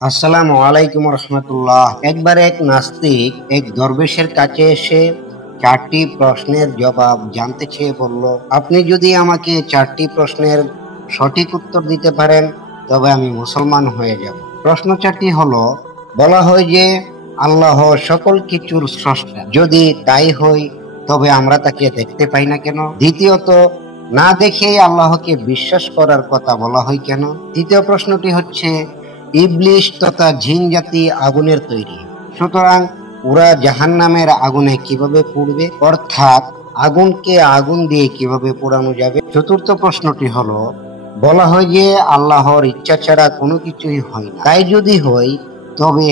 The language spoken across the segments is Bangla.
আসসালামু আলাইকুম রহমতুল্লাহ। একবার এক নাস্তিক এক দরবেশের কাছে এসে 4টি প্রশ্নের জবাব জানতে চেয়ে বলল, আপনি যদি আমাকে 4টি প্রশ্নের সঠিক উত্তর দিতে পারেন তবে আমি মুসলমান হয়ে যাব। প্রশ্ন 4টি হলো, বলা হয় যে আল্লাহ সকল কিছুর স্রষ্টা, যদি তাই হয় তবে আমরা তাকে দেখতে পাই না কেন? দ্বিতীয়ত, না দেখেই আল্লাহকে বিশ্বাস করার কথা বলা হয় কেন? তৃতীয় প্রশ্নটি হচ্ছে, ইবলিশ তথা জিন জাতি আগুনের তৈরি, সুতরাং ওরা জাহান্নামের আগুনে কিভাবে পুড়বে, অর্থাৎ আগুনকে আগুন দিয়ে কিভাবে পোড়ানো যাবে? চতুর্থ প্রশ্নটি হলো, বলা হয় যে আল্লাহর ইচ্ছা ছাড়া কোনো কিছুই হয় না, তাই যদি হয় তবে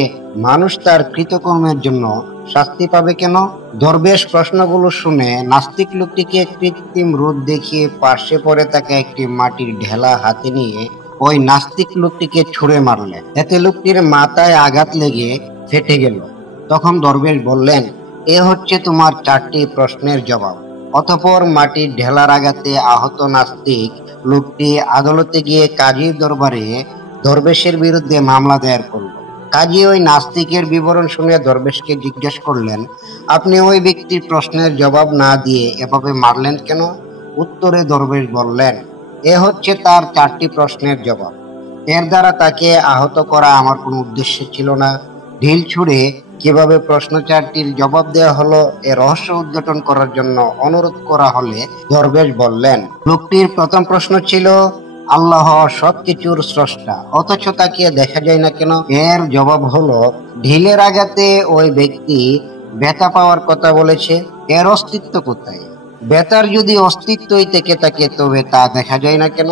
মানুষ তার কৃতকর্মের জন্য শাস্তি পাবে কেন? দরবেশ প্রশ্নগুলো শুনে নাস্তিক লোকটিকে কৃত্রিম রোদ দেখিয়ে পার্শ্বে পড়ে থাকা একটি মাটির ঢেলা হাতে নিয়ে ওই নাস্তিক লোকটিকে ছুঁড়ে মারলেন। এতে লোকটির মাথায় আঘাত লেগে ফেটে গেল। তখন দরবেশ বললেন, এ হচ্ছে তোমার 4টি প্রশ্নের জবাব। অতঃপর মাটির ঢেলার আঘাতে আহত নাস্তিক লোকটি আদালতে গিয়ে কাজীর দরবারে দরবেশের বিরুদ্ধে মামলা দায়ের করল। কাজী ওই নাস্তিকের বিবরণ শুনে দরবেশকে জিজ্ঞেস করলেন, আপনি ওই ব্যক্তির প্রশ্নের জবাব না দিয়ে এভাবে মারলেন কেন? উত্তরে দরবেশ বললেন, এ হচ্ছে তার 4টি প্রশ্নের জবাব। এর দ্বারা তাকে আহত করা আমার কোনো উদ্দেশ্য ছিল না। ঢিল ছুঁড়ে কিভাবে প্রশ্ন 4টির জবাব দেওয়া হলো এ রহস্য উদ্ঘাটন করার জন্য অনুরোধ করা হলে দরবেশ বললেন, লোকটির প্রথম প্রশ্ন ছিল, আল্লাহ সবকিছুর স্রষ্টা, অথচ তাকে দেখা যায় না কেন? এর জবাব হলো, ঢিলের আঘাতে ওই ব্যক্তি ব্যথা পাওয়ার কথা বলেছে, এর অস্তিত্ব কোথায়? ব্যথার যদি অস্তিত্বই থেকে থাকে তবে তা দেখা যায় না কেন?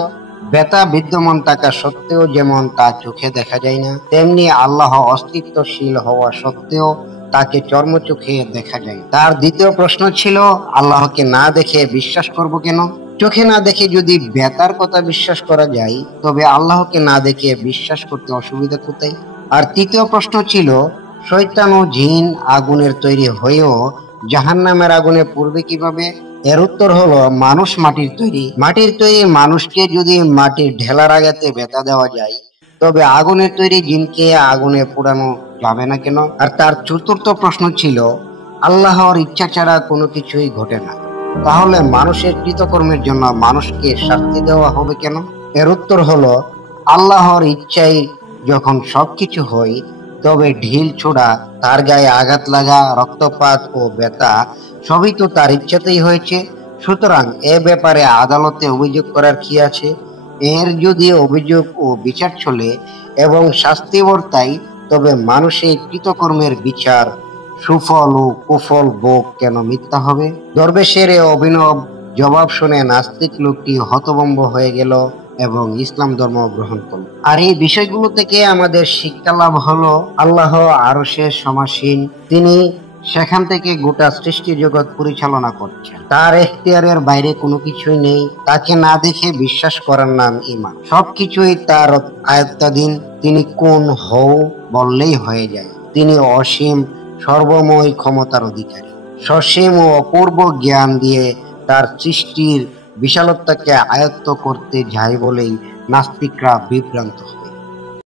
ব্যথা বিদ্যমান থাকা সত্ত্বেও যেমন তা চোখে দেখা যায় না, তেমনি আল্লাহ অস্তিত্বশীল হওয়া সত্ত্বেও তাকে চর্মচোখে দেখা যায়। তার দ্বিতীয় প্রশ্ন ছিল, আল্লাহকে না দেখে বিশ্বাস করব কেন? চোখে না দেখে যদি ব্যথার কথা বিশ্বাস করা যায় তবে আল্লাহকে না দেখে বিশ্বাস করতে অসুবিধা কোথায়? আর তৃতীয় প্রশ্ন ছিল, শয়তান ও জিন আগুনের তৈরি হয়েও জাহান্নামের আগুনে পড়বে কিভাবে? এর উত্তর হলো, মানুষ মাটির তৈরি। মাটির তৈরি মানুষকে যদি মাটির ঢেলার আঘাতে ব্যথা দেওয়া যায় তবে আগুনের তৈরি জিনকে আগুনে পোড়ানো যাবে না কেন? আর তার চতুর্থ প্রশ্ন ছিল, আল্লাহর ইচ্ছা ছাড়া কোনো কিছুই ঘটে না, তাহলে মানুষের কৃতকর্মের জন্য মানুষকে শাস্তি দেওয়া হবে কেন? এর উত্তর হলো, আল্লাহর ইচ্ছাই যখন সবকিছু হয় তবে ঢিল ছোড়া, তার গায়ে আঘাত লাগা, রক্তপাত ও ব্যথা সবই তো তার ইচ্ছাতেই হয়েছে। সুতরাং এ ব্যাপারে আদালতে অভিযোগ করার কি আছে? এর যদি অভিযোগ ও বিচার চলে এবং শাস্তি বর্তায় তবে মানুষের কৃতকর্মের বিচার, সুফল ও কুফল ভোগ কেন মিথ্যা হবে? দরবেশের এ অভিনব জবাব শুনে নাস্তিক লোকটি হতভম্ব হয়ে গেল এবং ইসলাম ধর্ম গ্রহণ করল। আর এই বিষয়গুলো থেকে আমাদের শিক্ষা লাভ হলো, আল্লাহ আরশের সমাসীন, তিনি সেখান থেকে গোটা সৃষ্টি জগৎ পরিচালনা করছেন। তার এখতিয়ারের বাইরে কোনো কিছুই নেই। তাকে না দেখে বিশ্বাস করার নাম ঈমান। সবকিছুই তার আয়ত্তাধীন। তিনি কোন হও বললেই হয়ে যায়। তিনি অসীম সর্বময় ক্ষমতার অধিকারী। সসীম ও অপূর্ব জ্ঞান দিয়ে তার সৃষ্টির বিশালতাকে আয়ত্ত করতে যায় বলেই নাস্তিকরা বিভ্রান্ত হয়।